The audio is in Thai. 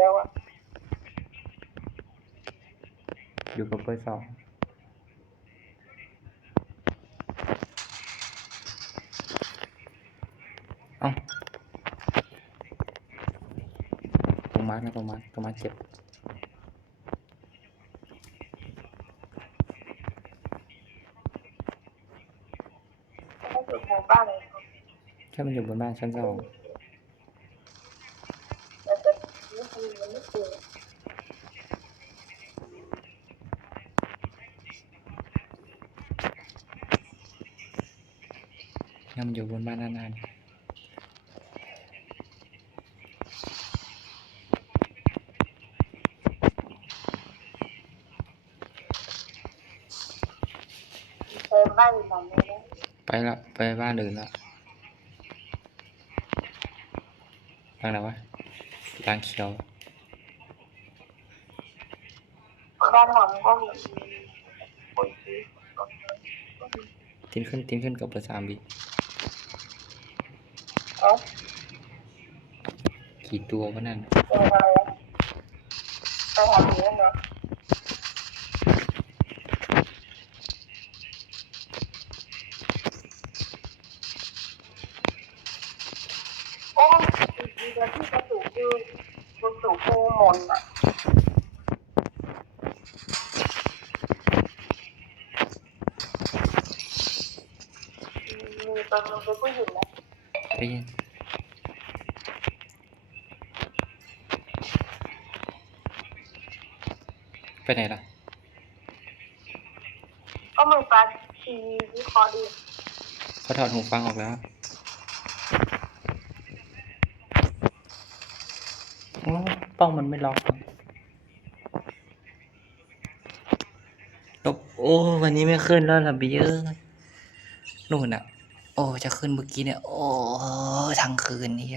แล้วอะอยู่กับเบอร์2เอ้าตรงมาร์กนะตรงมาร์กเจ็บไม่อยู่หมู่บ้านเลยแค่มันอยู่บนบ้านชั้น2แต่นี่คือมันไม่เจอแค่มันอยู่บนบ้านนานเจอบ้านอยู่หลังนี้นะๆไปละไปบ้านอื่นละบ้านไหนวะร้านเขียวบ้านหลังก็มีปุ๋ยชีสตีนขึ้นกับเบอร์3ดิเอ๊ะกี่ตัววะนั่นเจออะไรอะไปหาผีกันเหรอโอ้ดีๆที่กระสุนคือคุณสุภูมนอะมีตอนนึงเป็นผู้หญิงนะได้ยินไปไหนล่ะก็มือปลาชีวิเคราะห์ดีเขาถอดหูฟังออกแล้วโอ้ป้องมันไม่ล็อกลบโอ้วันนี้ไม่ขึ้นแล้วล่ะบีเอ้ยนู่นอ่ะโอ้จะขึ้นเมื่อกี้เนี่ยโอ้ทั้งคืนนี่